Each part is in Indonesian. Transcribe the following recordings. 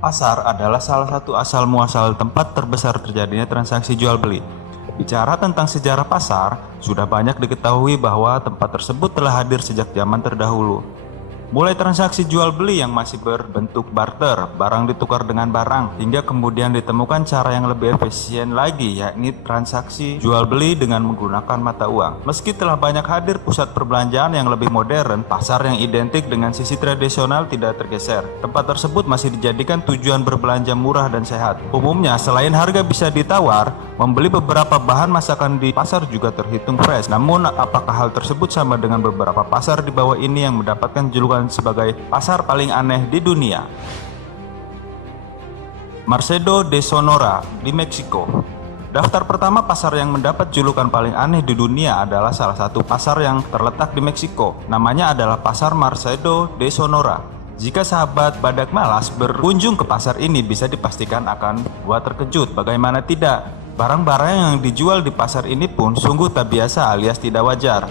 Pasar adalah salah satu asal-muasal tempat terbesar terjadinya transaksi jual-beli. Bicara tentang sejarah pasar, sudah banyak diketahui bahwa tempat tersebut telah hadir sejak zaman terdahulu. Mulai transaksi jual-beli yang masih berbentuk barter, barang ditukar dengan barang, hingga kemudian ditemukan cara yang lebih efisien lagi, yakni transaksi jual-beli dengan menggunakan mata uang. Meski telah banyak hadir pusat perbelanjaan yang lebih modern, pasar yang identik dengan sisi tradisional tidak tergeser. Tempat tersebut masih dijadikan tujuan berbelanja murah dan sehat. Umumnya, selain harga bisa ditawar, membeli beberapa bahan masakan di pasar juga terhitung fresh. Namun, apakah hal tersebut sama dengan beberapa pasar di bawah ini yang mendapatkan julukan sebagai pasar paling aneh di dunia? Mercedo de Sonora di Meksiko. Daftar pertama pasar yang mendapat julukan paling aneh di dunia adalah salah satu pasar yang terletak di Meksiko. Namanya adalah Pasar Mercedo de Sonora. Jika sahabat badak malas berkunjung ke pasar ini, bisa dipastikan akan buat terkejut. Bagaimana tidak? Barang-barang yang dijual di pasar ini pun sungguh tak biasa alias tidak wajar.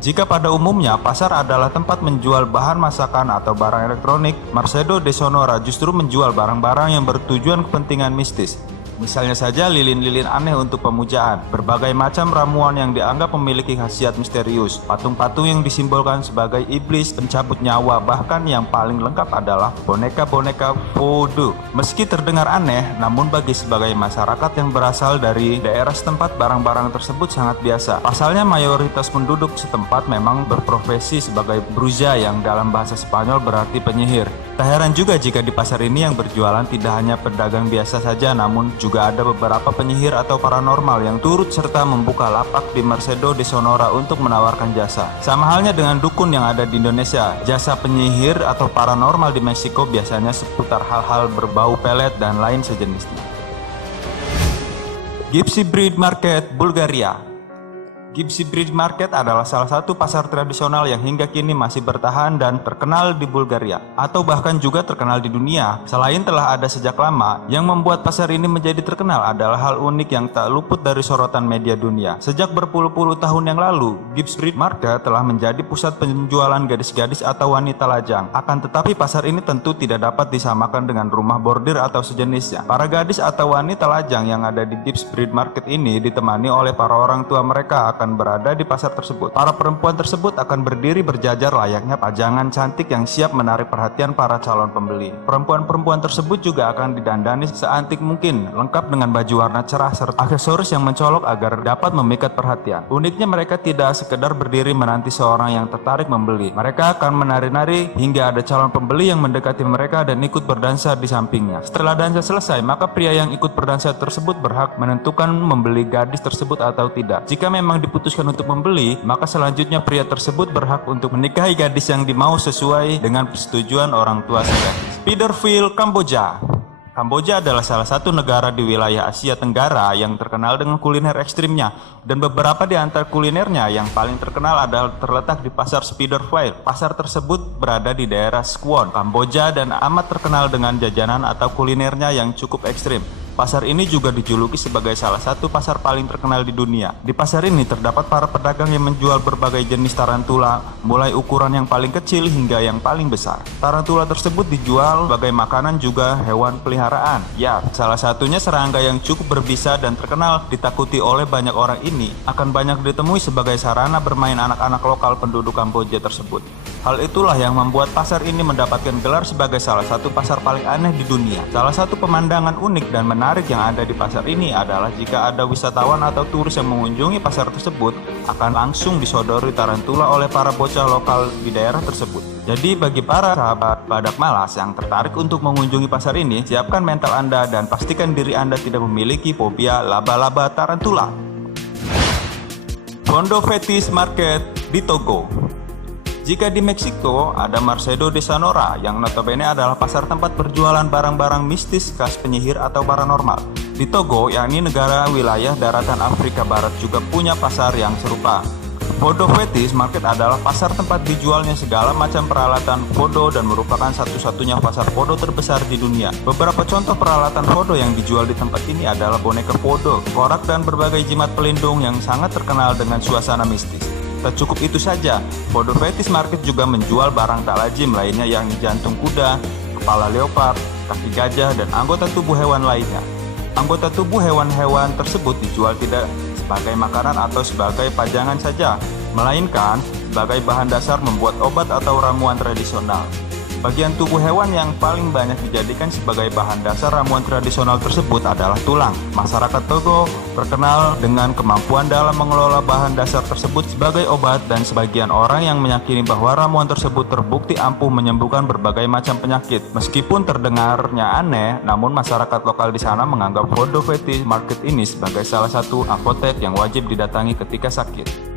Jika pada umumnya pasar adalah tempat menjual bahan masakan atau barang elektronik, Mercedo de Sonora justru menjual barang-barang yang bertujuan kepentingan mistis. Misalnya saja lilin-lilin aneh untuk pemujaan, berbagai macam ramuan yang dianggap memiliki khasiat misterius, patung-patung yang disimbolkan sebagai iblis pencabut nyawa, bahkan yang paling lengkap adalah boneka-boneka voodoo. Meski terdengar aneh, namun bagi sebagai masyarakat yang berasal dari daerah setempat, barang-barang tersebut sangat biasa. Pasalnya mayoritas penduduk setempat memang berprofesi sebagai bruja, yang dalam bahasa Spanyol berarti penyihir. Tak heran juga jika di pasar ini yang berjualan tidak hanya pedagang biasa saja, namun juga ada beberapa penyihir atau paranormal yang turut serta membuka lapak di Mercedo de Sonora untuk menawarkan jasa. Sama halnya dengan dukun yang ada di Indonesia, jasa penyihir atau paranormal di Meksiko biasanya seputar hal-hal berbau pelet dan lain sejenisnya. Gypsy Breed Market, Bulgaria. Gypsy Breed Market adalah salah satu pasar tradisional yang hingga kini masih bertahan dan terkenal di Bulgaria, atau bahkan juga terkenal di dunia. Selain telah ada sejak lama, yang membuat pasar ini menjadi terkenal adalah hal unik yang tak luput dari sorotan media dunia. Sejak berpuluh-puluh tahun yang lalu, Gypsy Breed Market telah menjadi pusat penjualan gadis-gadis atau wanita lajang. Akan tetapi pasar ini tentu tidak dapat disamakan dengan rumah bordir atau sejenisnya. Para gadis atau wanita lajang yang ada di Gypsy Breed Market ini ditemani oleh para orang tua mereka akan berada di pasar tersebut. Para perempuan tersebut akan berdiri berjajar layaknya pajangan cantik yang siap menarik perhatian para calon pembeli. Perempuan-perempuan tersebut juga akan didandani seantik mungkin, lengkap dengan baju warna cerah serta aksesoris yang mencolok agar dapat memikat perhatian. Uniknya mereka tidak sekedar berdiri menanti seorang yang tertarik membeli. Mereka akan menari-nari hingga ada calon pembeli yang mendekati mereka dan ikut berdansa di sampingnya. Setelah dansa selesai, maka pria yang ikut berdansa tersebut berhak menentukan membeli gadis tersebut atau tidak. Jika memang diputuskan untuk membeli, maka selanjutnya pria tersebut berhak untuk menikahi gadis yang dimau sesuai dengan persetujuan orang tua si gadis. Spiderville, Kamboja. Kamboja adalah salah satu negara di wilayah Asia Tenggara yang terkenal dengan kuliner ekstrimnya, dan beberapa di antara kulinernya yang paling terkenal adalah terletak di pasar Spiderville. Pasar tersebut berada di daerah Skwon, Kamboja, dan amat terkenal dengan jajanan atau kulinernya yang cukup ekstrim. Pasar ini juga dijuluki sebagai salah satu pasar paling terkenal di dunia. Di pasar ini terdapat para pedagang yang menjual berbagai jenis tarantula, mulai ukuran yang paling kecil hingga yang paling besar. Tarantula tersebut dijual sebagai makanan juga hewan peliharaan. Ya, salah satunya serangga yang cukup berbisa dan terkenal ditakuti oleh banyak orang ini akan banyak ditemui sebagai sarana bermain anak-anak lokal penduduk Kamboja tersebut. Hal itulah yang membuat pasar ini mendapatkan gelar sebagai salah satu pasar paling aneh di dunia. Salah satu pemandangan unik dan menarik yang ada di pasar ini adalah jika ada wisatawan atau turis yang mengunjungi pasar tersebut, akan langsung disodori tarantula oleh para bocah lokal di daerah tersebut. Jadi bagi para sahabat badak malas yang tertarik untuk mengunjungi pasar ini, siapkan mental Anda dan pastikan diri Anda tidak memiliki fobia laba-laba tarantula. Fondo Fetish Market di Togo. Jika di Meksiko ada Mercedo de Sonora yang notabene adalah pasar tempat berjualan barang-barang mistis khas penyihir atau paranormal. Di Togo, yakni negara wilayah daratan Afrika Barat, juga punya pasar yang serupa. Fondo Fetish Market adalah pasar tempat dijualnya segala macam peralatan foto dan merupakan satu-satunya pasar foto terbesar di dunia. Beberapa contoh peralatan foto yang dijual di tempat ini adalah boneka foto, korak, dan berbagai jimat pelindung yang sangat terkenal dengan suasana mistis. Tak cukup itu saja, Fondo Fetish Market juga menjual barang tak lazim lainnya, yakni jantung kuda, kepala leopard, kaki gajah, dan anggota tubuh hewan lainnya. Anggota tubuh hewan-hewan tersebut dijual tidak sebagai makanan atau sebagai pajangan saja, melainkan sebagai bahan dasar membuat obat atau ramuan tradisional. Bagian tubuh hewan yang paling banyak dijadikan sebagai bahan dasar ramuan tradisional tersebut adalah tulang. Masyarakat Togo terkenal dengan kemampuan dalam mengelola bahan dasar tersebut sebagai obat, dan sebagian orang yang meyakini bahwa ramuan tersebut terbukti ampuh menyembuhkan berbagai macam penyakit. Meskipun terdengarnya aneh, namun masyarakat lokal di sana menganggap Fodo Fetish Market ini sebagai salah satu apotek yang wajib didatangi ketika sakit.